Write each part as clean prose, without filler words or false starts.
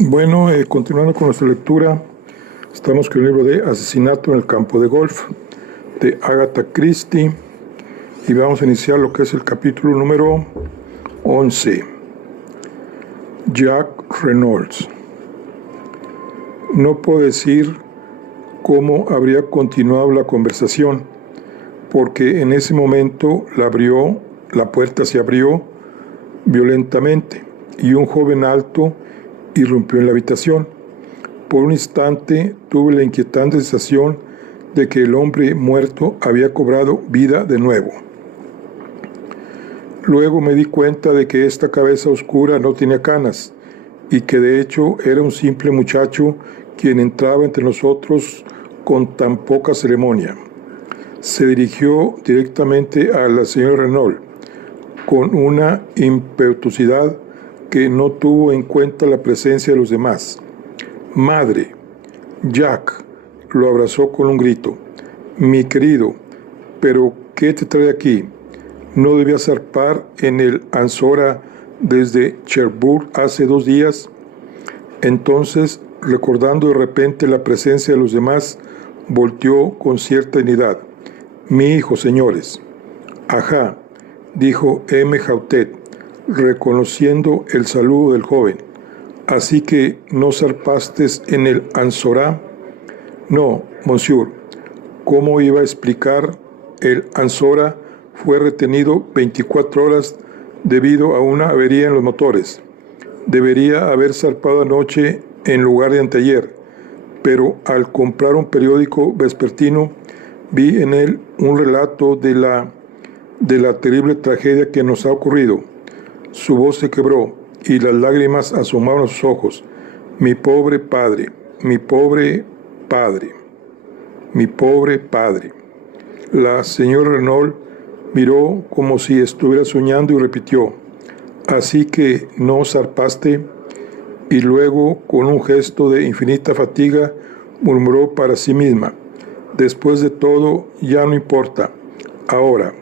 Bueno, continuando con nuestra lectura, estamos con el libro de Asesinato en el campo de golf de Agatha Christie y vamos a iniciar lo que es el capítulo número 11. Jack Reynolds. No puedo decir cómo habría continuado la conversación, porque en ese momento la puerta se abrió violentamente y un joven alto irrumpió en la habitación. Por un instante tuve la inquietante sensación de que el hombre muerto había cobrado vida de nuevo. Luego me di cuenta de que esta cabeza oscura no tenía canas y que de hecho era un simple muchacho quien entraba entre nosotros con tan poca ceremonia. Se dirigió directamente a la señora Reynolds con una impetuosidad que no tuvo en cuenta la presencia de los demás. «Madre». Jack lo abrazó con un grito. «Mi querido, ¿pero qué te trae aquí? ¿No debías zarpar en el Ansora desde Cherbourg hace 2 días?» Entonces, recordando de repente la presencia de los demás, volteó con cierta dignidad. «Mi hijo, señores». «Ajá», dijo M. Hautet, reconociendo el saludo del joven. «¿Así que no zarpaste en el Ansora?» «No, monsieur. ¿Cómo iba a explicar? El Ansora fue retenido 24 horas debido a una avería en los motores. Debería haber zarpado anoche en lugar de anteayer, pero al comprar un periódico vespertino vi en él un relato de la terrible tragedia que nos ha ocurrido». Su voz se quebró y las lágrimas asomaron a sus ojos. «Mi pobre padre, mi pobre padre, mi pobre padre». La señora Reynolds miró como si estuviera soñando y repitió: «¿Así que no zarpaste?» Y luego, con un gesto de infinita fatiga, murmuró para sí misma: «Después de todo, ya no importa. Ahora,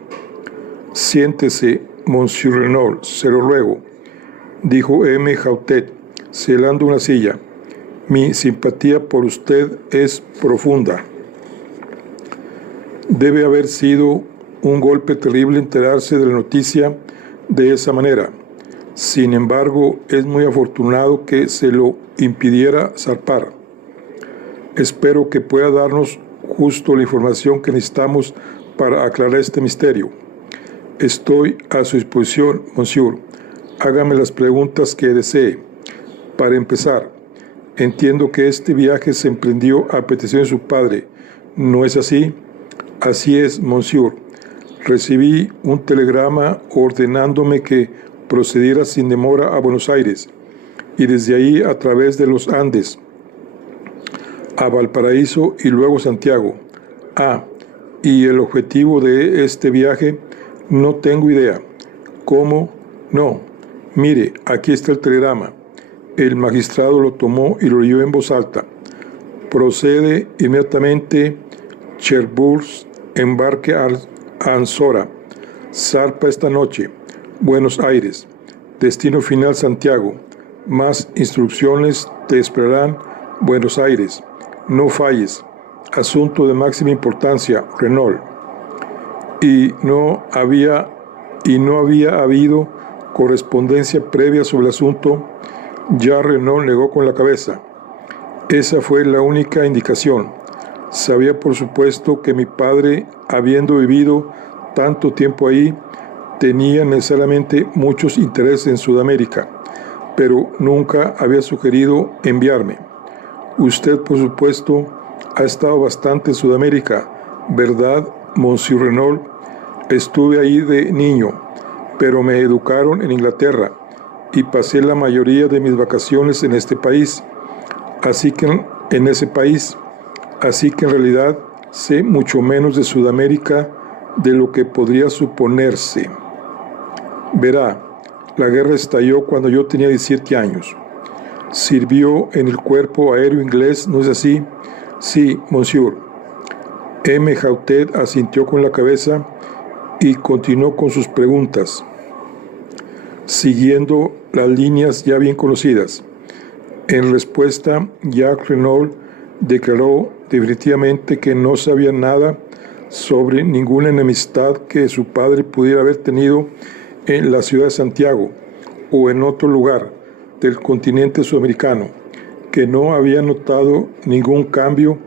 siéntese, Monsieur Reynolds, se lo ruego», dijo M. Hautet, señalando una silla. «Mi simpatía por usted es profunda. Debe haber sido un golpe terrible enterarse de la noticia de esa manera. Sin embargo, es muy afortunado que se lo impidiera zarpar. Espero que pueda darnos justo la información que necesitamos para aclarar este misterio». «Estoy a su disposición, monsieur. Hágame las preguntas que desee. Para empezar, entiendo que este viaje se emprendió a petición de su padre, ¿no es así?» «Así es, monsieur. Recibí un telegrama ordenándome que procediera sin demora a Buenos Aires y desde ahí a través de los Andes a Valparaíso y luego Santiago. Ah, y el objetivo de este viaje no tengo idea». «¿Cómo? No. Mire, aquí está el telegrama». El magistrado lo tomó y lo leyó en voz alta. «Procede inmediatamente Cherbourg, embarque al Ansora. Zarpa esta noche. Buenos Aires. Destino final Santiago. Más instrucciones te esperarán. Buenos Aires. No falles. Asunto de máxima importancia, Reynolds». Y no había habido correspondencia previa sobre el asunto. Ya Reynolds negó con la cabeza. Esa fue la única indicación. Sabía por supuesto que mi padre, habiendo vivido tanto tiempo ahí, tenía necesariamente muchos intereses en Sudamérica, pero nunca había sugerido enviarme. Usted, por supuesto, ha estado bastante en Sudamérica, ¿verdad, Monsieur Reynolds? «Estuve ahí de niño, pero me educaron en Inglaterra y pasé la mayoría de mis vacaciones en este país, así que en realidad sé mucho menos de Sudamérica de lo que podría suponerse. Verá, la guerra estalló cuando yo tenía 17 años. Sirvió en el cuerpo aéreo inglés, ¿no es así?» «Sí, monsieur». M. Hautet asintió con la cabeza y continuó con sus preguntas, siguiendo las líneas ya bien conocidas. En respuesta, Jacques Renault declaró definitivamente que no sabía nada sobre ninguna enemistad que su padre pudiera haber tenido en la ciudad de Santiago o en otro lugar del continente sudamericano, que no había notado ningún cambio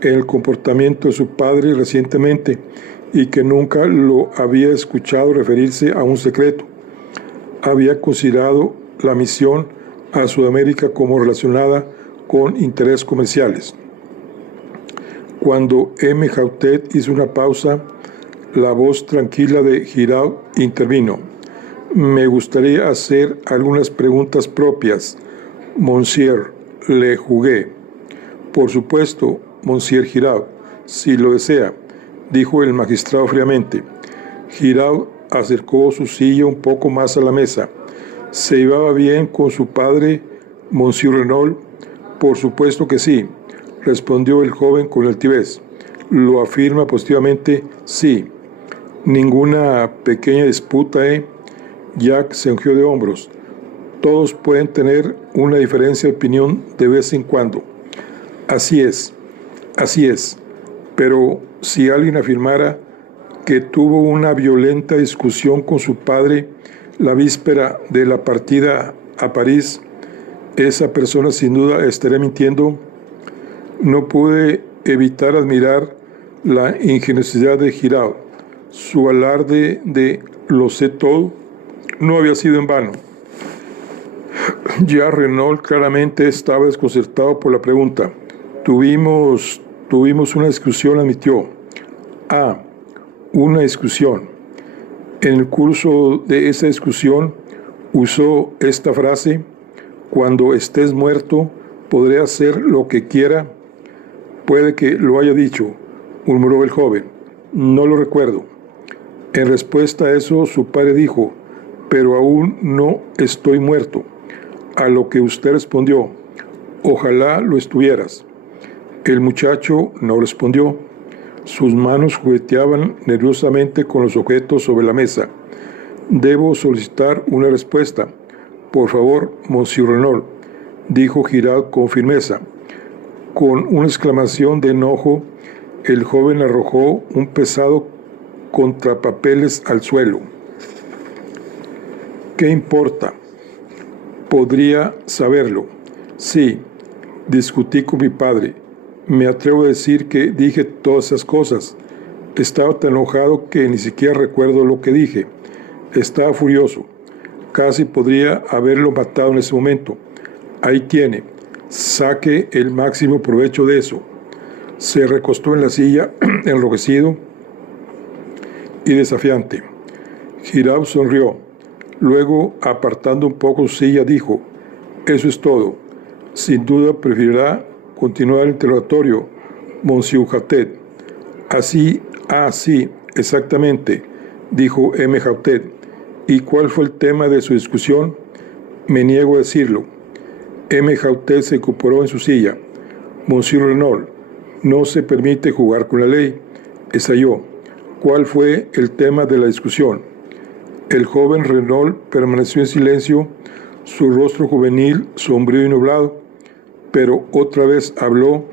en el comportamiento de su padre recientemente y que nunca lo había escuchado referirse a un secreto. Había considerado la misión a Sudamérica como relacionada con intereses comerciales. Cuando M. Hautet hizo una pausa, la voz tranquila de Giraud intervino. Me gustaría hacer algunas preguntas propias, Monsieur Le Huguet. Por supuesto, Monsieur Giraud, si lo desea, dijo el magistrado fríamente. Giraud acercó su silla un poco más a la mesa. ¿Se llevaba bien con su padre, Monsieur Renault? Por supuesto que sí, respondió el joven con altivez. Lo afirma positivamente, sí. Ninguna pequeña disputa, ¿eh? Jack se encogió de hombros. Todos pueden tener una diferencia de opinión de vez en cuando. Así es. Pero si alguien afirmara que tuvo una violenta discusión con su padre la víspera de la partida a París, esa persona sin duda estaría mintiendo. No pude evitar admirar la ingeniosidad de Giraud. Su alarde de lo sé todo no había sido en vano. Ya Renault claramente estaba desconcertado por la pregunta. Tuvimos una discusión, admitió. Ah, una discusión. En el curso de esa discusión usó esta frase: cuando estés muerto podré hacer lo que quiera. Puede que lo haya dicho, murmuró el joven. No lo recuerdo. En respuesta a eso, su padre dijo: pero aún no estoy muerto. A lo que usted respondió: ojalá lo estuvieras. El muchacho no respondió. Sus manos jugueteaban nerviosamente con los objetos sobre la mesa. Debo solicitar una respuesta. Por favor, Monsieur Renault, dijo Giraud con firmeza. Con una exclamación de enojo, el joven arrojó un pesado contrapapeles al suelo. ¿Qué importa? Podría saberlo. Sí, discutí con mi padre. Me atrevo a decir que dije todas esas cosas. Estaba tan enojado que ni siquiera recuerdo lo que dije. Estaba furioso. Casi podría haberlo matado en ese momento. Ahí tiene. Saque el máximo provecho de eso. Se recostó en la silla, enrojecido y desafiante. Giraud sonrió. Luego, apartando un poco su silla, dijo: eso es todo. Sin duda preferirá continuar el interrogatorio, Monsieur Hautet. Sí, exactamente, dijo M. Hautet. ¿Y cuál fue el tema de su discusión? Me niego a decirlo. M. Hautet se incorporó en su silla. Monsieur Renault, no se permite jugar con la ley. Estalló. ¿Cuál fue el tema de la discusión? El joven Renault permaneció en silencio, su rostro juvenil, sombrío y nublado, pero otra vez habló,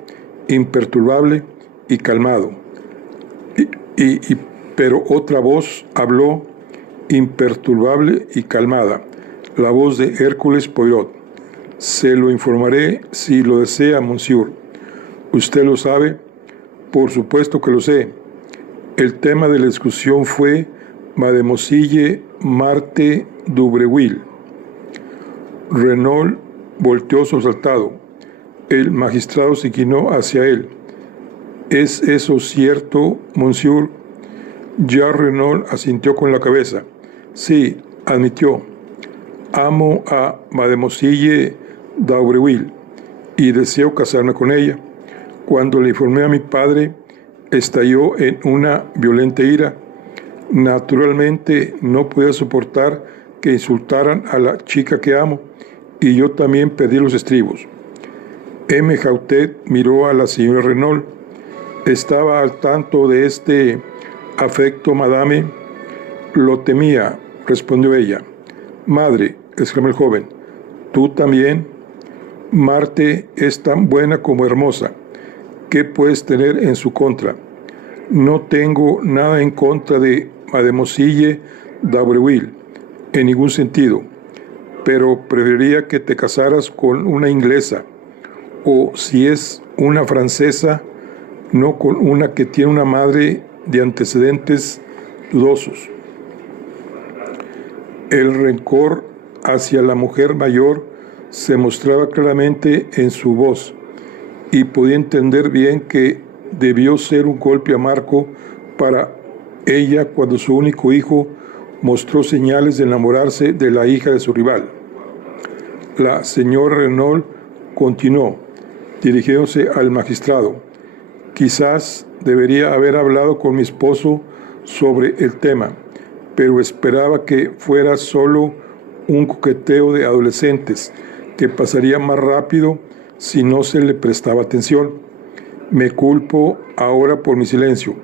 imperturbable y calmado. Pero otra voz habló, imperturbable y calmada, la voz de Hércules Poirot. Se lo informaré si lo desea, monsieur. ¿Usted lo sabe? Por supuesto que lo sé. El tema de la discusión fue Mademoiselle Marthe Dubreuil. Renault volteó sobresaltado. El magistrado se inclinó hacia él. ¿Es eso cierto, monsieur? Ya Renault asintió con la cabeza. Sí, admitió. Amo a Mademoiselle Dubreuil y deseo casarme con ella. Cuando le informé a mi padre, estalló en una violenta ira. Naturalmente no podía soportar que insultaran a la chica que amo, y yo también perdí los estribos. M. Hautet miró a la señora Renault. ¿Estaba al tanto de este afecto, madame? Lo temía, respondió ella. Madre, exclamó el joven, ¿tú también? Marte es tan buena como hermosa. ¿Qué puedes tener en su contra? No tengo nada en contra de Mademoiselle d'Abreuil, en ningún sentido, pero preferiría que te casaras con una inglesa, o si es una francesa, no con una que tiene una madre de antecedentes dudosos. El rencor hacia la mujer mayor se mostraba claramente en su voz, y podía entender bien que debió ser un golpe amargo para ella cuando su único hijo mostró señales de enamorarse de la hija de su rival. La señora Renault continuó, dirigiéndose al magistrado. Quizás debería haber hablado con mi esposo sobre el tema, pero esperaba que fuera solo un coqueteo de adolescentes que pasaría más rápido si no se le prestaba atención. Me culpo ahora por mi silencio,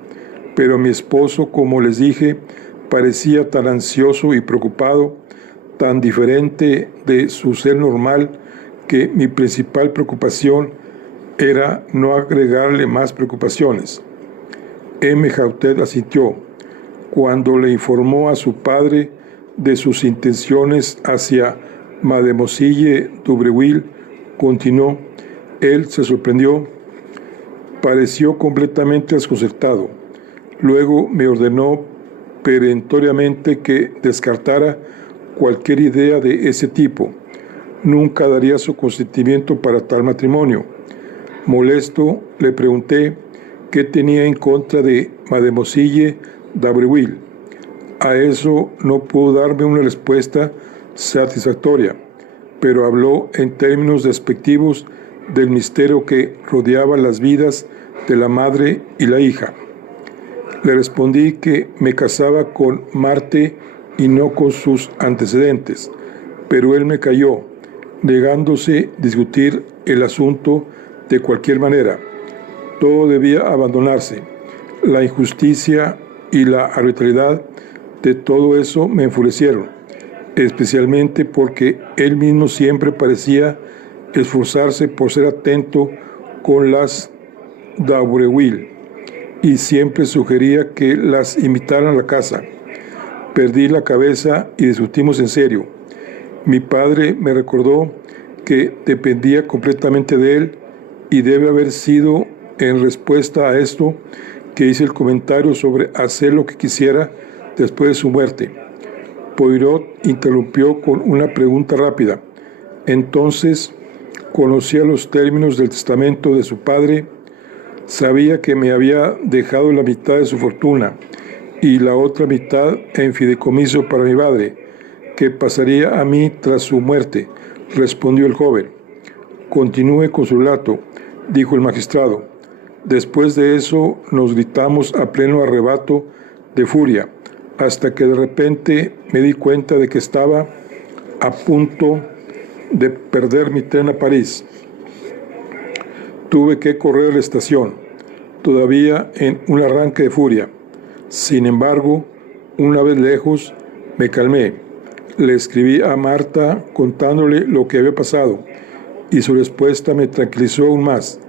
pero mi esposo, como les dije, parecía tan ansioso y preocupado, tan diferente de su ser normal, que mi principal preocupación era no agregarle más preocupaciones. M. Hautet asintió. Cuando le informó a su padre de sus intenciones hacia Mademoiselle d'Abreuil, continuó, él se sorprendió, pareció completamente desconcertado. Luego me ordenó perentoriamente que descartara cualquier idea de ese tipo. Nunca daría su consentimiento para tal matrimonio. Molesto, le pregunté qué tenía en contra de Mademoiselle d'Abreuil. A eso no pudo darme una respuesta satisfactoria, pero habló en términos despectivos del misterio que rodeaba las vidas de la madre y la hija. Le respondí que me casaba con Marte y no con sus antecedentes, pero él me calló, negándose a discutir el asunto de cualquier manera. Todo debía abandonarse. La injusticia y la arbitrariedad de todo eso me enfurecieron, especialmente porque él mismo siempre parecía esforzarse por ser atento con las d'Abreuil y siempre sugería que las invitaran a la casa. Perdí la cabeza y discutimos en serio. Mi padre me recordó que dependía completamente de él y debe haber sido en respuesta a esto que hice el comentario sobre hacer lo que quisiera después de su muerte. Poirot interrumpió con una pregunta rápida. Entonces, conocía los términos del testamento de su padre, sabía que me había dejado la mitad de su fortuna y la otra mitad en fideicomiso para mi padre, que pasaría a mí tras su muerte, respondió el joven. Continúe con su relato, dijo el magistrado. Después de eso nos gritamos a pleno arrebato de furia, hasta que de repente me di cuenta de que estaba a punto de perder mi tren a París. Tuve que correr a la estación, todavía en un arranque de furia. Sin embargo, una vez lejos, me calmé. Le escribí a Marta contándole lo que había pasado, y su respuesta me tranquilizó aún más.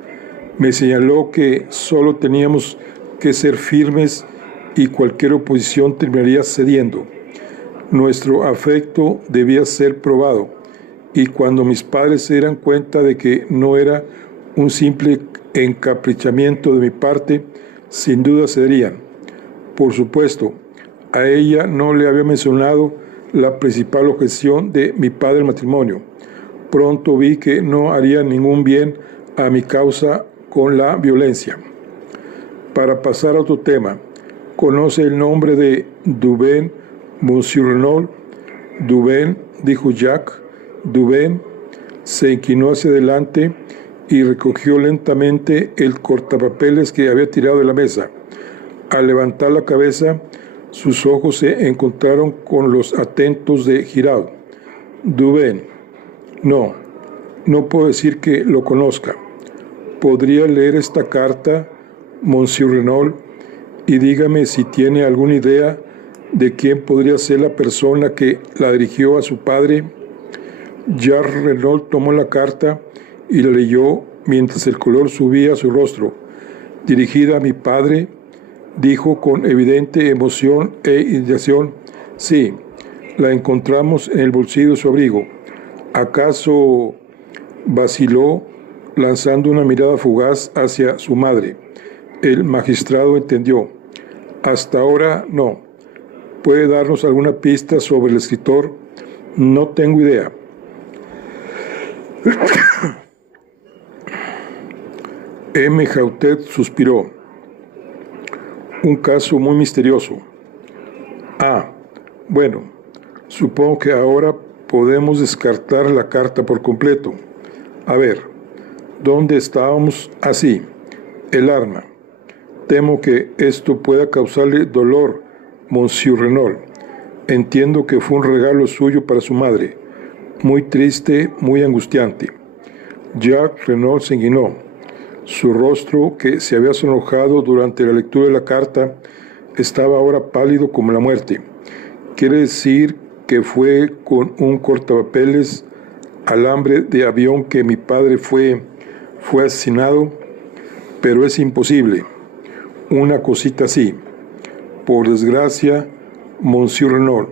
Me señaló que solo teníamos que ser firmes y cualquier oposición terminaría cediendo. Nuestro afecto debía ser probado, y cuando mis padres se dieran cuenta de que no era un simple encaprichamiento de mi parte, sin duda cederían. Por supuesto, a ella no le había mencionado la principal objeción de mi padre al matrimonio. Pronto vi que no haría ningún bien a mi causa con la violencia. Para pasar a otro tema, ¿conoce el nombre de Dubén, Monsieur Renault? Dubén, dijo Jacques. Dubén se inclinó hacia adelante y recogió lentamente el cortapapeles que había tirado de la mesa. Al levantar la cabeza, sus ojos se encontraron con los atentos de Giraud. Dubén, no puedo decir que lo conozca. ¿Podría leer esta carta, Monsieur Renault, y dígame si tiene alguna idea de quién podría ser la persona que la dirigió a su padre? Jacques Renault tomó la carta y la leyó mientras el color subía a su rostro. Dirigida a mi padre, dijo con evidente emoción e indignación: «Sí, la encontramos en el bolsillo de su abrigo». ¿Acaso? Vaciló, lanzando una mirada fugaz hacia su madre. El magistrado entendió. «Hasta ahora no. ¿Puede darnos alguna pista sobre el escritor?» «No tengo idea». M. Hautet suspiró. «Un caso muy misterioso». «Ah, bueno, supongo que ahora podemos descartar la carta por completo. A ver, ¿dónde estábamos? Así, el arma. Temo que esto pueda causarle dolor, Monsieur Renault. Entiendo que fue un regalo suyo para su madre. Muy triste, muy angustiante». Jacques Renault se inclinó. Su rostro, que se había sonrojado durante la lectura de la carta, estaba ahora pálido como la muerte. «¿Quiere decir que fue con un cortapapeles alambre de avión que mi padre fue asesinado?» «Pero es imposible. Una cosita así. Por desgracia, Monsieur Renault,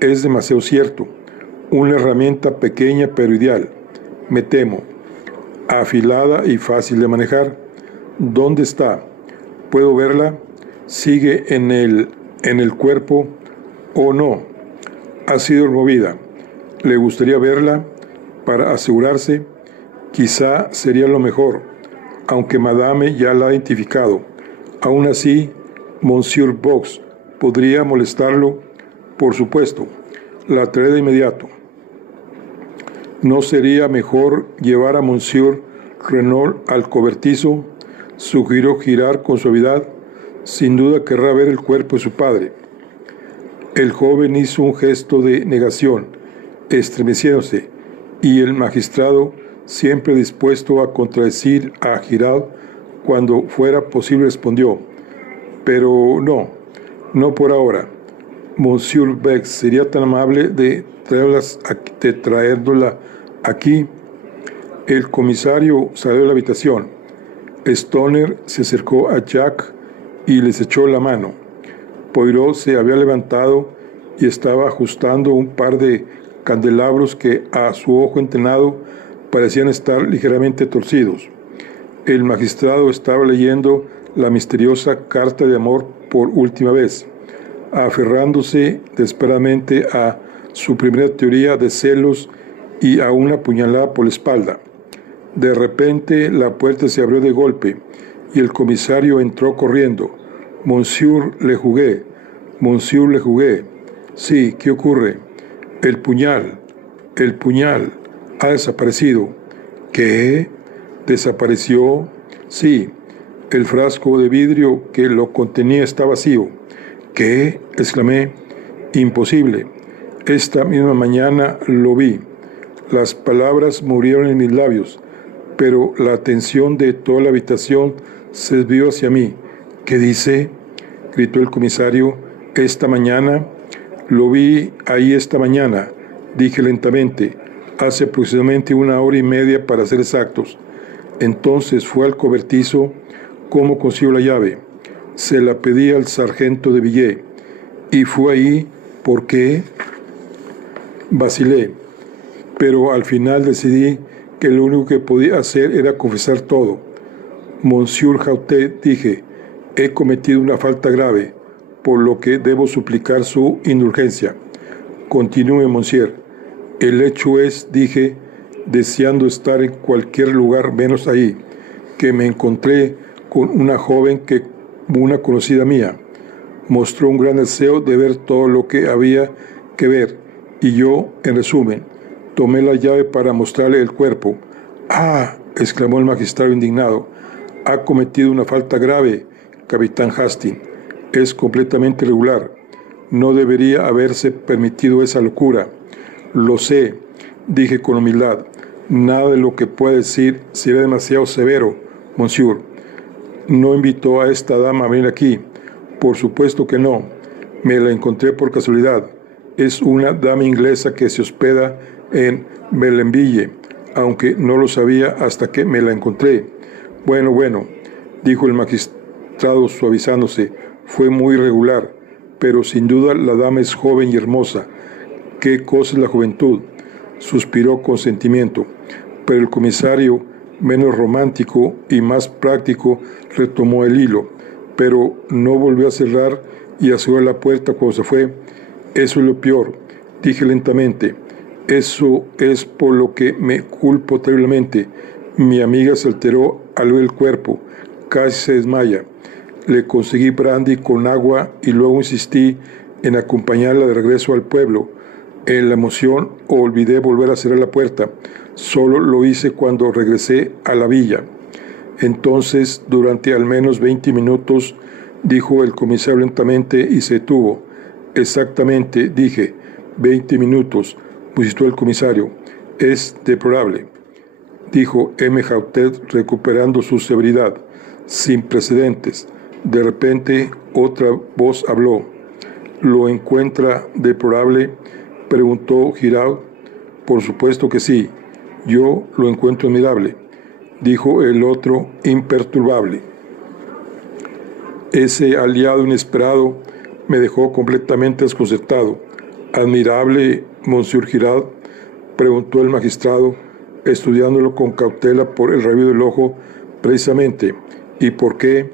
es demasiado cierto. Una herramienta pequeña pero ideal, me temo. Afilada y fácil de manejar. ¿Dónde está? ¿Puedo verla? ¿Sigue en el cuerpo o no? Ha sido removida. ¿Le gustaría verla para asegurarse? Quizá sería lo mejor, aunque Madame ya la ha identificado. Aún así, Monsieur Box, ¿podría molestarlo?» «Por supuesto. La traeré de inmediato». ¿No sería mejor llevar a Monsieur Renault al cobertizo?», sugirió Girard con suavidad. «Sin duda querrá ver el cuerpo de su padre». El joven hizo un gesto de negación, estremeciéndose, y el magistrado, siempre dispuesto a contradecir a Girard cuando fuera posible, respondió: «Pero no por ahora. Monsieur Bex sería tan amable de traérnosla aquí». El comisario salió de la habitación. Stoner se acercó a Jack y les echó la mano. Poirot se había levantado y estaba ajustando un par de candelabros que a su ojo entrenado parecían estar ligeramente torcidos. El magistrado estaba leyendo la misteriosa carta de amor por última vez, aferrándose desesperadamente a su primera teoría de celos y a una puñalada por la espalda. De repente la puerta se abrió de golpe y el comisario entró corriendo. «Monsieur le jugué, Monsieur le jugué». «Sí, ¿qué ocurre?» El puñal ha desaparecido». «¿Qué? ¿Desapareció?» «Sí, el frasco de vidrio que lo contenía está vacío». «¿Qué?», exclamé. «Imposible. Esta misma mañana lo vi». Las palabras murieron en mis labios, pero la atención de toda la habitación se desvió hacia mí. «¿Qué dice?», gritó el comisario. «¿Esta mañana?» «Lo vi ahí esta mañana», dije lentamente, «hace aproximadamente 1 hora y media para ser exactos». «Entonces fue al cobertizo». «¿Cómo consiguió la llave?» «Se la pedí al sargento de Villiers». «¿Y fue ahí? ¿Por qué?» Vacilé, pero al final decidí que lo único que podía hacer era confesar todo. «Monsieur Hautet», dije, «he cometido una falta grave, por lo que debo suplicar su indulgencia». «Continúe, monsieur». «El hecho es», dije, deseando estar en cualquier lugar menos ahí, «que me encontré con una joven que, una conocida mía, mostró un gran deseo de ver todo lo que había que ver, y yo, en resumen, tomé la llave para mostrarle el cuerpo». «¡Ah!», exclamó el magistrado indignado. «Ha cometido una falta grave, capitán Hastings. Es completamente irregular. No debería haberse permitido esa locura». «Lo sé», dije con humildad. «Nada de lo que pueda decir será demasiado severo, monsieur. ¿No invitó a esta dama a venir aquí?» «Por supuesto que no. Me la encontré por casualidad. Es una dama inglesa que se hospeda en Bellenville, aunque no lo sabía hasta que me la encontré. Bueno, dijo el magistrado suavizándose, fue muy regular, pero sin duda la dama es joven y hermosa. ¿Qué cosa es la juventud?, suspiró con sentimiento. Pero el comisario, menos romántico y más práctico, retomó el hilo, pero no volvió a cerrar y a cerrar la puerta cuando se fue. Eso es lo peor, dije lentamente. Eso es por lo que me culpo terriblemente. Mi amiga se alteró al ver el cuerpo, casi se desmaya. Le conseguí brandy con agua y luego insistí en acompañarla de regreso al pueblo. En la emoción olvidé volver a cerrar la puerta. Solo lo hice cuando regresé a la villa. Entonces, durante al menos 20 minutos, dijo el comisario lentamente y se detuvo. Exactamente, dije, 20 minutos, musitó el comisario. Es deplorable, dijo M. Hautet recuperando su severidad. Sin precedentes. De repente, otra voz habló. ¿Lo encuentra deplorable?, preguntó Giraud. Por supuesto que sí. Yo lo encuentro admirable, dijo el otro imperturbable. Ese aliado inesperado me dejó completamente desconcertado. ¿Admirable, Monsieur Giraud?, preguntó el magistrado, estudiándolo con cautela por el rabillo del ojo. Precisamente. ¿Y por qué?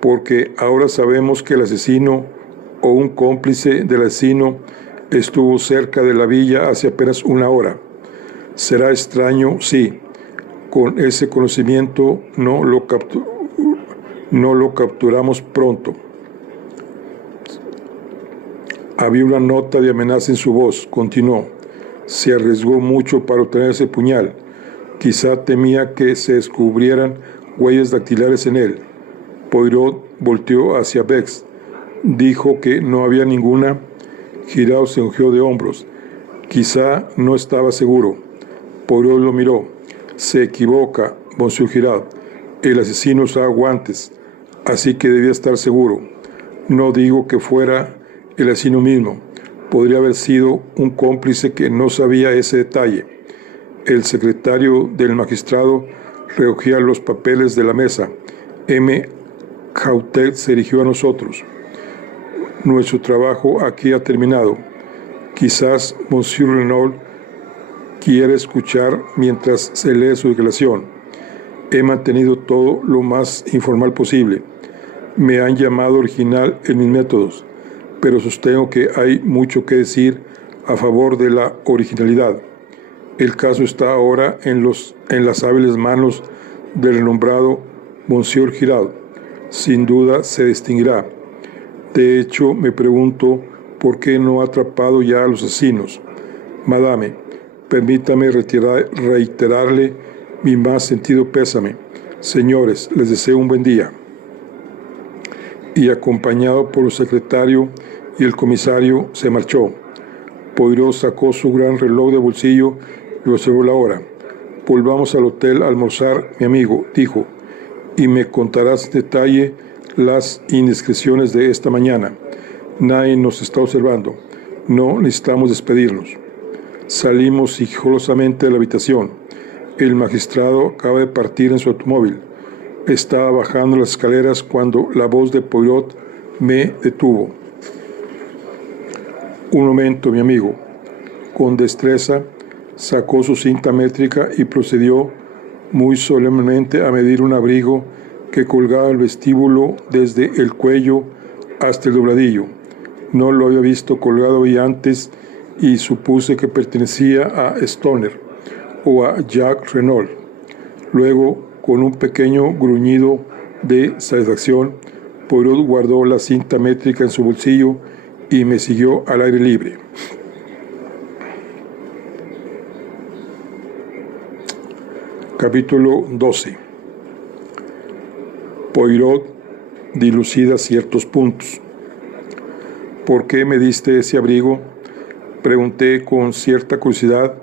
Porque ahora sabemos que el asesino o un cómplice del asesino estuvo cerca de la villa hace apenas una hora. Será extraño, sí. Con ese conocimiento no lo capturamos pronto. Había una nota de amenaza en su voz. Continuó. Se arriesgó mucho para obtener ese puñal. Quizá temía que se descubrieran huellas dactilares en él. Poirot volteó hacia Bex. Dijo que no había ninguna. Giraud se encogió de hombros. Quizá no estaba seguro. Poirot lo miró. Se equivoca, Monsieur Giraud. El asesino usaba guantes, así que debía estar seguro. No digo que fuera el asesino mismo. Podría haber sido un cómplice que no sabía ese detalle. El secretario del magistrado recogía los papeles de la mesa. M. Hautet se dirigió a nosotros. Nuestro trabajo aquí ha terminado. Quizás Monsieur Renaud quiere escuchar mientras se lee su declaración. He mantenido todo lo más informal posible. Me han llamado original en mis métodos, pero sostengo que hay mucho que decir a favor de la originalidad. El caso está ahora en las hábiles manos del renombrado Monsieur Giraud. Sin duda se distinguirá. De hecho, me pregunto por qué no ha atrapado ya a los asesinos. Madame, permítame reiterarle mi más sentido pésame. Señores, les deseo un buen día. Y acompañado por el secretario y el comisario, se marchó. Poirot sacó su gran reloj de bolsillo y observó la hora. Volvamos al hotel a almorzar, mi amigo, dijo, y me contarás en detalle las indiscreciones de esta mañana. Nadie nos está observando. No necesitamos despedirnos. Salimos sigilosamente de la habitación. El magistrado acaba de partir en su automóvil. Estaba bajando las escaleras cuando la voz de Poirot me detuvo. Un momento, mi amigo. Con destreza sacó su cinta métrica y procedió muy solemnemente a medir un abrigo que colgaba el vestíbulo desde el cuello hasta el dobladillo. No lo había visto colgado ahí antes y supuse que pertenecía a Stoner o a Jacques Renaud. Luego, con un pequeño gruñido de satisfacción, Poirot guardó la cinta métrica en su bolsillo y me siguió al aire libre. Capítulo 12. Poirot dilucida ciertos puntos. ¿Por qué me diste ese abrigo?, pregunté con cierta curiosidad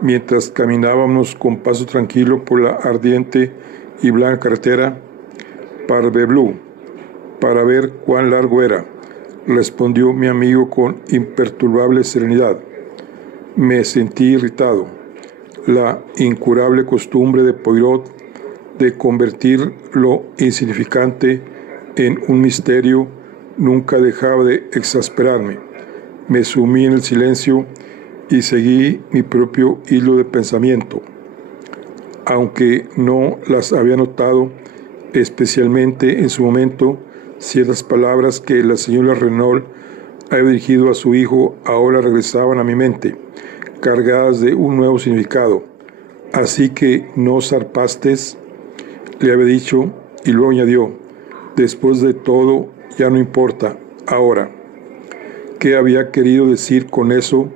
mientras caminábamos con paso tranquilo por la ardiente y blanca carretera. Parbleu, para ver cuán largo era, respondió mi amigo con imperturbable serenidad. Me sentí irritado. La incurable costumbre de Poirot de convertir lo insignificante en un misterio nunca dejaba de exasperarme. Me sumí en el silencio y seguí mi propio hilo de pensamiento. Aunque no las había notado, especialmente en su momento, ciertas palabras que la señora Renault había dirigido a su hijo ahora regresaban a mi mente, cargadas de un nuevo significado. Así que no zarpastes, le había dicho, y luego añadió, después de todo, ya no importa, ahora. ¿Qué había querido decir con eso?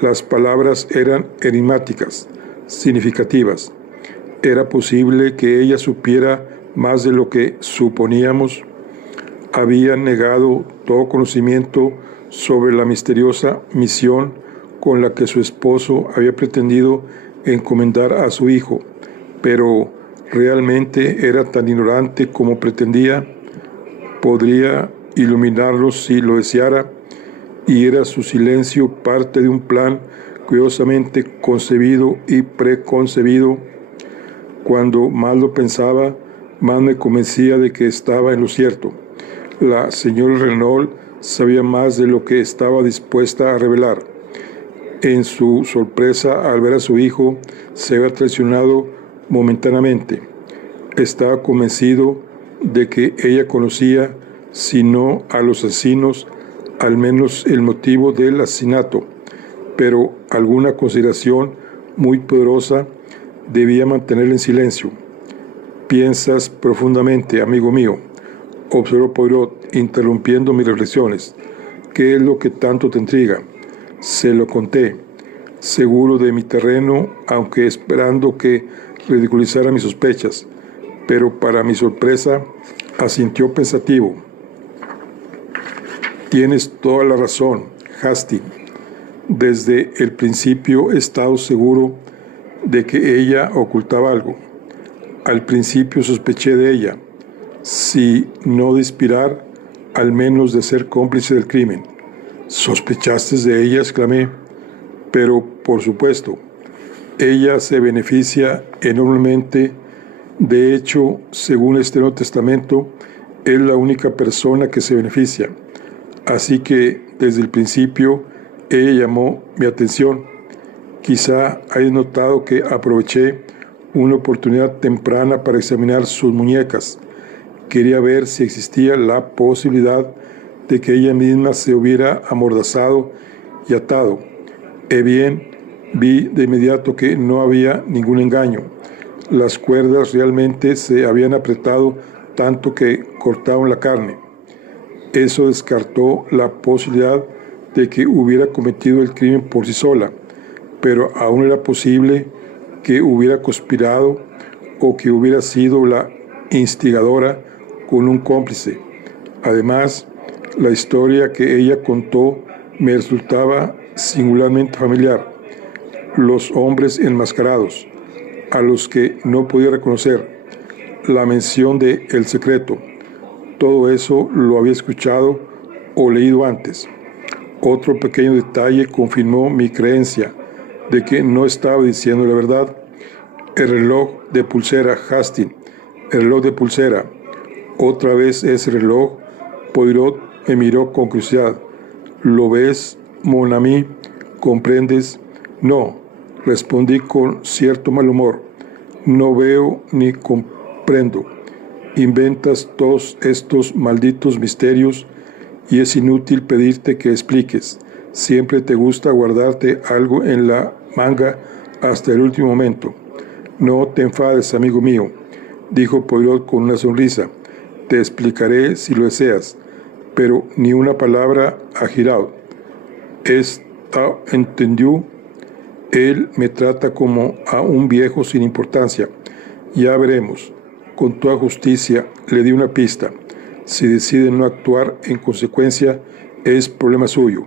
Las palabras eran enigmáticas, significativas. ¿Era posible que ella supiera más de lo que suponíamos? Había negado todo conocimiento sobre la misteriosa misión con la que su esposo había pretendido encomendar a su hijo, pero ¿realmente era tan ignorante como pretendía? Podría iluminarlos si lo deseara, y era su silencio parte de un plan cuidadosamente concebido y preconcebido. Cuando más lo pensaba, más me convencía de que estaba en lo cierto. La señora Renault sabía más de lo que estaba dispuesta a revelar. En su sorpresa al ver a su hijo, se había traicionado momentáneamente. Estaba convencido de que ella conocía, si no a los asesinos, al menos el motivo del asesinato, pero alguna consideración muy poderosa debía mantenerla en silencio. «Piensas profundamente, amigo mío», observó Poirot, interrumpiendo mis reflexiones. «¿Qué es lo que tanto te intriga?» Se lo conté, seguro de mi terreno, aunque esperando que ridiculizara mis sospechas, pero para mi sorpresa asintió pensativo. «Tienes toda la razón, Hastings. Desde el principio he estado seguro de que ella ocultaba algo. Al principio sospeché de ella, si no de inspirar, al menos de ser cómplice del crimen». «¿Sospechaste de ella?», exclamé. «Pero, por supuesto, ella se beneficia enormemente. De hecho, según este Nuevo Testamento, es la única persona que se beneficia. Así que, desde el principio, ella llamó mi atención. Quizá hayas notado que aproveché una oportunidad temprana para examinar sus muñecas. Quería ver si existía la posibilidad de que ella misma se hubiera amordazado y atado. Bien, vi de inmediato que no había ningún engaño. Las cuerdas realmente se habían apretado tanto que cortaban la carne. Eso descartó la posibilidad de que hubiera cometido el crimen por sí sola, pero aún era posible que hubiera conspirado o que hubiera sido la instigadora con un cómplice. Además, la historia que ella contó me resultaba singularmente familiar. Los hombres enmascarados, a los que no podía reconocer, la mención de El Secreto, todo eso lo había escuchado o leído antes. Otro pequeño detalle confirmó mi creencia de que no estaba diciendo la verdad. El reloj de pulsera, Hastings, el reloj de pulsera. Otra vez ese reloj. Poirot me miró con curiosidad. «¿Lo ves, mon ami? ¿Comprendes?» «No», respondí con cierto mal humor. «No veo ni comprendo. Inventas todos estos malditos misterios y es inútil pedirte que expliques. Siempre te gusta guardarte algo en la manga hasta el último momento». «No te enfades, amigo mío», dijo Poirot con una sonrisa. «Te explicaré si lo deseas, pero ni una palabra a Giraud. ¿Está entendido? Él me trata como a un viejo sin importancia. Ya veremos. Con toda justicia le di una pista. Si decide no actuar en consecuencia, es problema suyo».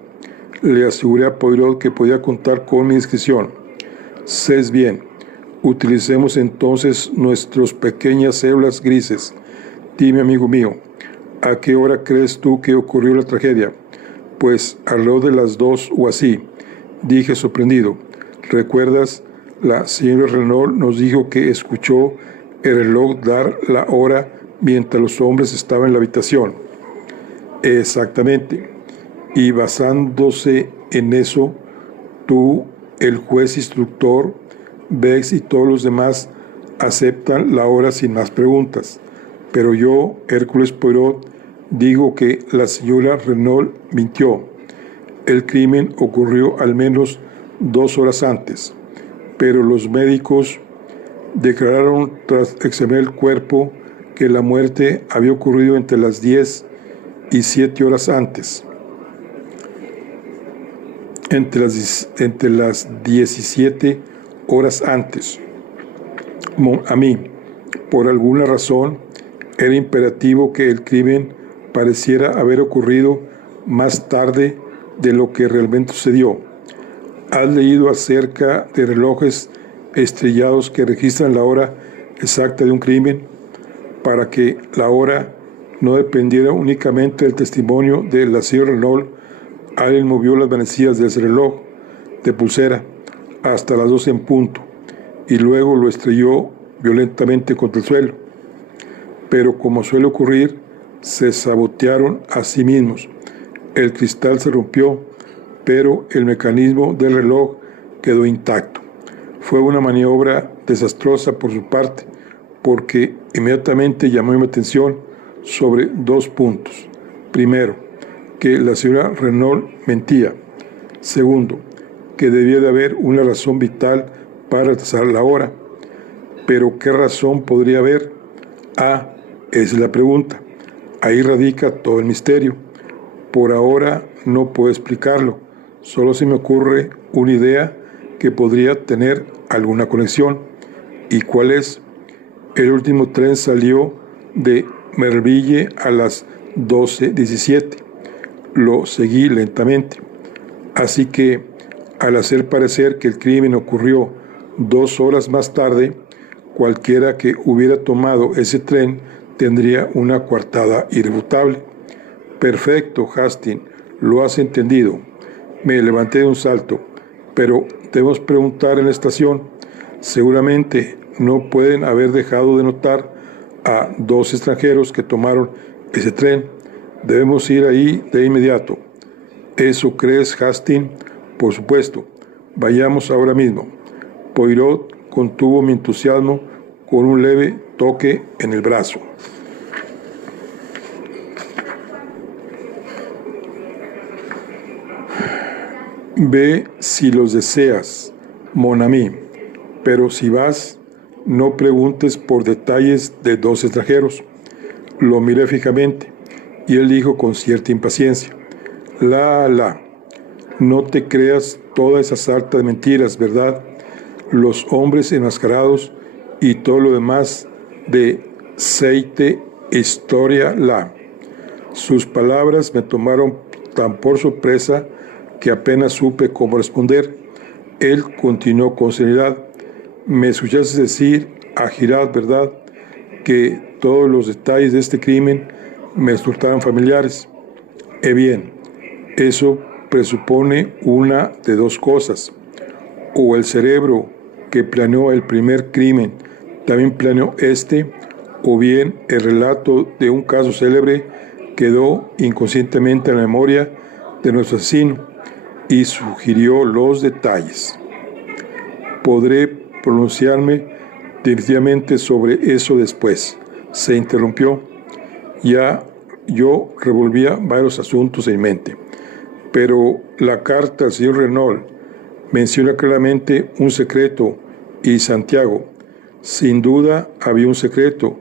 Le aseguré a Poirot que podía contar con mi discreción. «Sé bien. Utilicemos entonces nuestras pequeñas células grises. Dime, amigo mío, ¿a qué hora crees tú que ocurrió la tragedia?» «Pues alrededor de las 2 o así», dije sorprendido. «¿Recuerdas? La señora Renault nos dijo que escuchó el reloj dar la hora mientras los hombres estaban en la habitación. Exactamente. Y basándose en eso, tú, el juez instructor, Bex y todos los demás aceptan la hora sin más preguntas. Pero yo, Hércules Poirot, digo que la señora Renault mintió. El crimen ocurrió al menos 2 horas antes, pero los médicos declararon tras examinar el cuerpo que la muerte había ocurrido entre las 10 y 7 horas antes. Entre las 17 horas antes. A mí, por alguna razón, era imperativo que el crimen pareciera haber ocurrido más tarde de lo que realmente sucedió. ¿Has leído acerca de relojes estrellados que registran la hora exacta de un crimen? Para que la hora no dependiera únicamente del testimonio de la señora Renault, alguien movió las manecillas de ese reloj de pulsera hasta las 12 en punto y luego lo estrelló violentamente contra el suelo. Pero como suele ocurrir, se sabotearon a sí mismos. El cristal se rompió, pero el mecanismo del reloj quedó intacto. Fue una maniobra desastrosa por su parte, porque inmediatamente llamó mi atención sobre 2 puntos. Primero, que la señora Renault mentía. Segundo, que debía de haber una razón vital para retrasar la hora. Pero ¿qué razón podría haber? Esa es la pregunta. Ahí radica todo el misterio. Por ahora no puedo explicarlo. Solo se me ocurre una idea que podría tener alguna conexión. ¿Y cuál es? El último tren salió de Merville a las 12:17. Lo seguí lentamente. Así que, al hacer parecer que el crimen ocurrió 2 horas más tarde, cualquiera que hubiera tomado ese tren tendría una coartada irrefutable. Perfecto, Hastings, lo has entendido. Me levanté de un salto, pero debemos preguntar en la estación. Seguramente no pueden haber dejado de notar a 2 extranjeros que tomaron ese tren. Debemos ir ahí de inmediato. ¿Eso crees, Hastings? Por supuesto. Vayamos ahora mismo. Poirot contuvo mi entusiasmo con un leve toque en el brazo. Ve si los deseas, mon ami, pero si vas, no preguntes por detalles de 2 extranjeros. Lo miré fijamente y él dijo con cierta impaciencia: no te creas toda esa sarta de mentiras, ¿verdad? Los hombres enmascarados y todo lo demás de Seite Historia Sus palabras me tomaron tan por sorpresa que apenas supe cómo responder. Él continuó con seriedad: me escuchaste decir a Girard, ¿verdad?, que todos los detalles de este crimen me resultaban familiares. Bien, eso presupone una de 2 cosas. O el cerebro que planeó el primer crimen también planeó este, o bien el relato de un caso célebre quedó inconscientemente en la memoria de nuestro asesino y sugirió los detalles. Podré pronunciarme definitivamente sobre eso después. Se interrumpió. Ya yo revolvía varios asuntos en mente, pero la carta del señor Renault menciona claramente un secreto y Santiago. Sin duda había un secreto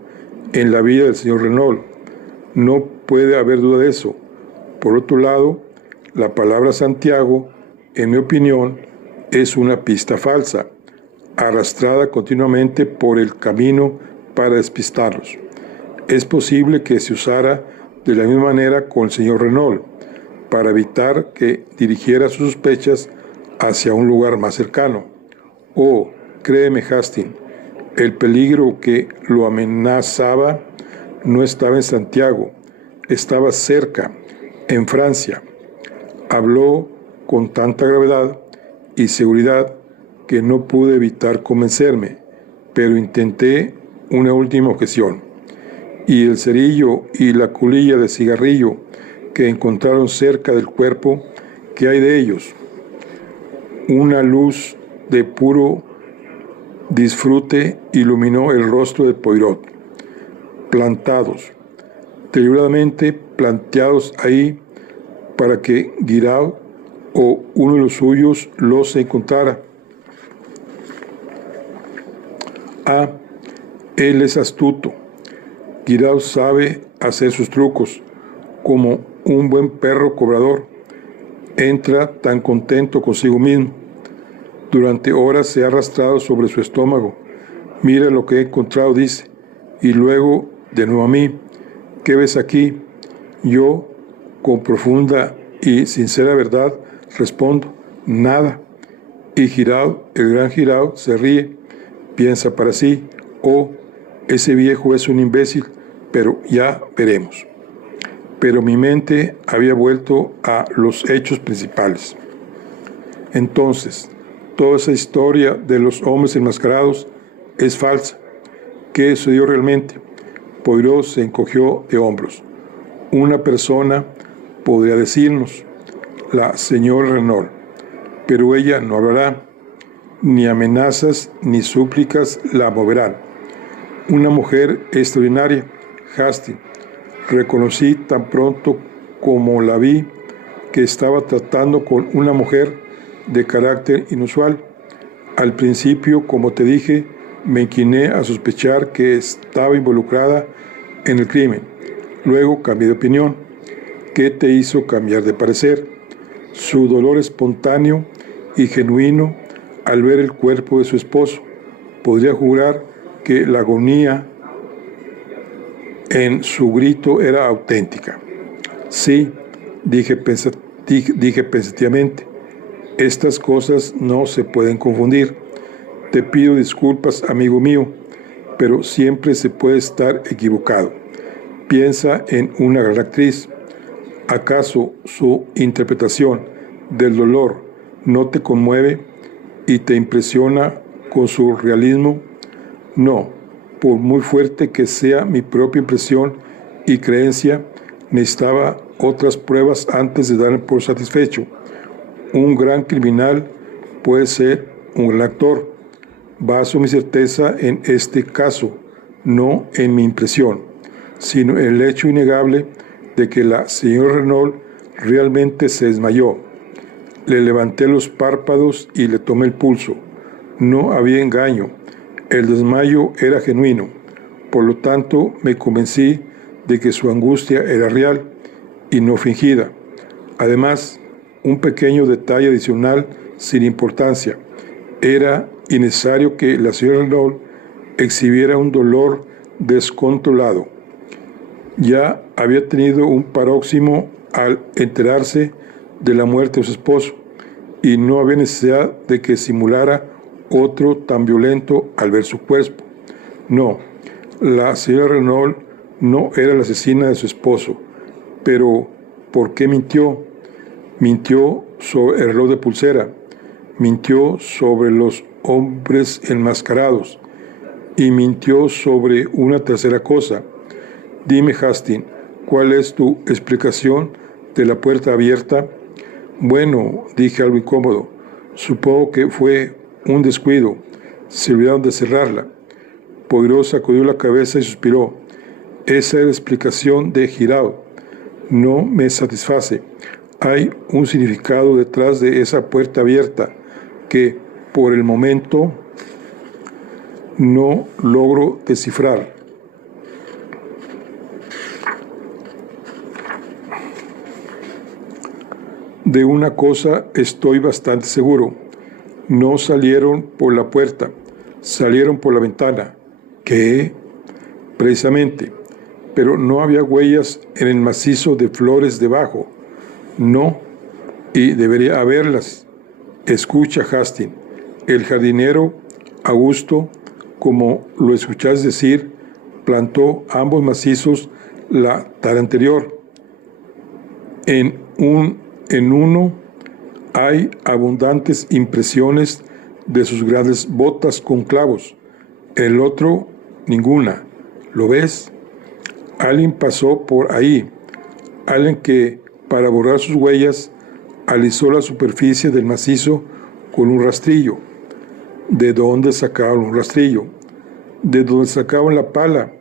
en la vida del señor Renault. No puede haber duda de eso. Por otro lado, la palabra Santiago, en mi opinión, es una pista falsa, arrastrada continuamente por el camino para despistarlos. Es posible que se usara de la misma manera con el señor Renault, para evitar que dirigiera sus sospechas hacia un lugar más cercano. Créeme, Hastings, el peligro que lo amenazaba no estaba en Santiago, estaba cerca, en Francia. Habló con tanta gravedad y seguridad que no pude evitar convencerme, pero intenté una última objeción. ¿Y el cerillo y la colilla de cigarrillo que encontraron cerca del cuerpo, qué hay de ellos? Una luz de puro disfrute iluminó el rostro de Poirot. Plantados, deliberadamente planteados ahí para que Giraud o uno de los suyos los encontrara. Ah, él es astuto. Giraud sabe hacer sus trucos, como un buen perro cobrador. Entra tan contento consigo mismo. Durante horas se ha arrastrado sobre su estómago. Mira lo que he encontrado, dice. Y luego, de nuevo a mí, ¿qué ves aquí? Yo, con profunda y sincera verdad, respondo, nada. Y Giraud, el gran Giraud, se ríe, piensa para sí, oh, ese viejo es un imbécil, pero ya veremos. Pero mi mente había vuelto a los hechos principales. Entonces, toda esa historia de los hombres enmascarados es falsa. ¿Qué sucedió realmente? Poirot se encogió de hombros. Una persona podría decirnos, la señora Renault, pero ella no hablará, ni amenazas ni súplicas la moverán. Una mujer extraordinaria, Hastings. Reconocí tan pronto como la vi que estaba tratando con una mujer de carácter inusual. Al principio, como te dije, me incliné a sospechar que estaba involucrada en el crimen. Luego cambié de opinión. ¿Qué te hizo cambiar de parecer? Su dolor espontáneo y genuino al ver el cuerpo de su esposo. Podría jurar que la agonía en su grito era auténtica. Sí, dije pensativamente, estas cosas no se pueden confundir. Te pido disculpas, amigo mío, pero siempre se puede estar equivocado. Piensa en una gran actriz. ¿Acaso su interpretación del dolor no te conmueve y te impresiona con su realismo? No, por muy fuerte que sea mi propia impresión y creencia, necesitaba otras pruebas antes de darme por satisfecho. Un gran criminal puede ser un gran actor. Baso mi certeza en este caso, no en mi impresión, sino en el hecho innegable de que la señora Renault realmente se desmayó. Le levanté los párpados y le tomé el pulso. No había engaño. El desmayo era genuino. Por lo tanto, me convencí de que su angustia era real y no fingida. Además, un pequeño detalle adicional sin importancia. Era innecesario que la señora Renault exhibiera un dolor descontrolado. Ya había tenido un paroxismo al enterarse de la muerte de su esposo y no había necesidad de que simulara otro tan violento al ver su cuerpo. No, la señora Renault no era la asesina de su esposo, pero ¿por qué mintió? Mintió sobre el reloj de pulsera, mintió sobre los hombres enmascarados y mintió sobre una tercera cosa. Dime, Hastings, ¿cuál es tu explicación de la puerta abierta? Bueno, dije algo incómodo, supongo que fue un descuido, se olvidaron de cerrarla. Poirot sacudió la cabeza y suspiró. Esa es la explicación de Giraud. No me satisface. Hay un significado detrás de esa puerta abierta que, por el momento, no logro descifrar. De una cosa estoy bastante seguro. No salieron por la puerta, salieron por la ventana. ¿Qué? Precisamente. Pero no había huellas en el macizo de flores debajo. No, y debería haberlas. Escucha, Hastings. El jardinero, Augusto, como lo escuchás decir, plantó ambos macizos la tarde anterior. En uno hay abundantes impresiones de sus grandes botas con clavos. El otro, ninguna. ¿Lo ves? Alguien pasó por ahí. Alguien que, para borrar sus huellas, alisó la superficie del macizo con un rastrillo. ¿De dónde sacaban un rastrillo? De donde sacaban la pala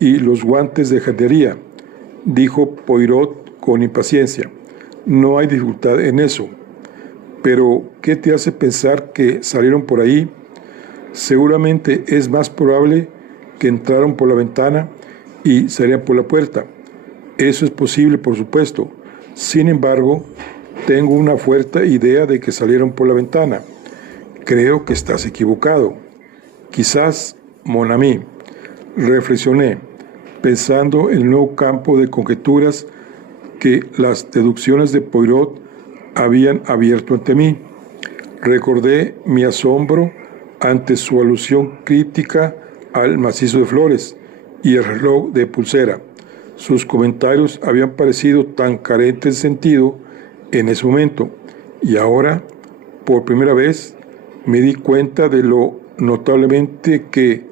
y los guantes de jardinería, dijo Poirot con impaciencia. No hay dificultad en eso. Pero, ¿qué te hace pensar que salieron por ahí? Seguramente es más probable que entraron por la ventana y salieran por la puerta. Eso es posible, por supuesto. Sin embargo, tengo una fuerte idea de que salieron por la ventana. Creo que estás equivocado. Quizás, mon ami, reflexioné, pensando en el nuevo campo de conjeturas que las deducciones de Poirot habían abierto ante mí. Recordé mi asombro ante su alusión críptica al macizo de flores y el reloj de pulsera. Sus comentarios habían parecido tan carentes de sentido en ese momento, y ahora, por primera vez, me di cuenta de lo notablemente que,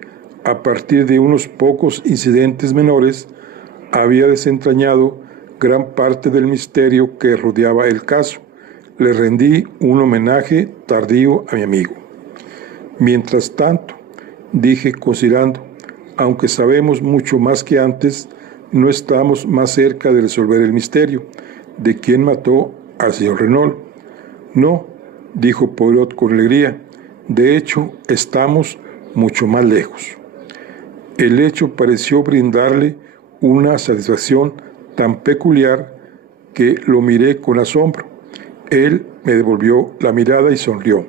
a partir de unos pocos incidentes menores, había desentrañado gran parte del misterio que rodeaba el caso. Le rendí un homenaje tardío a mi amigo. Mientras tanto, dije considerando, aunque sabemos mucho más que antes, no estamos más cerca de resolver el misterio de quién mató al señor Renault. No, dijo Poirot con alegría. De hecho, estamos mucho más lejos. El hecho pareció brindarle una satisfacción tan peculiar que lo miré con asombro. Él me devolvió la mirada y sonrió.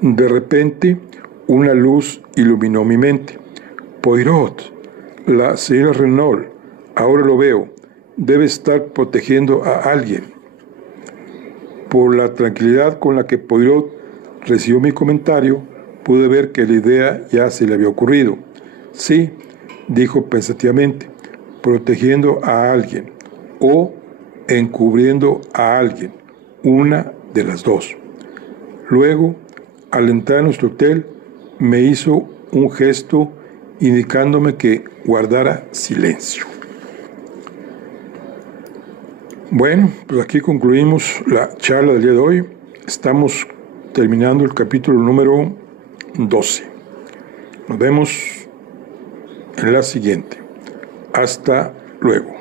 De repente, una luz iluminó mi mente. Poirot, la señora Renault, ahora lo veo, debe estar protegiendo a alguien. Por la tranquilidad con la que Poirot recibió mi comentario, pude ver que la idea ya se le había ocurrido. Sí, dijo pensativamente, protegiendo a alguien o encubriendo a alguien, una de las dos. Luego, al entrar en nuestro hotel, me hizo un gesto indicándome que guardara silencio. Bueno, pues aquí concluimos la charla del día de hoy. Estamos terminando el capítulo número 12. Nos vemos en la siguiente. Hasta luego.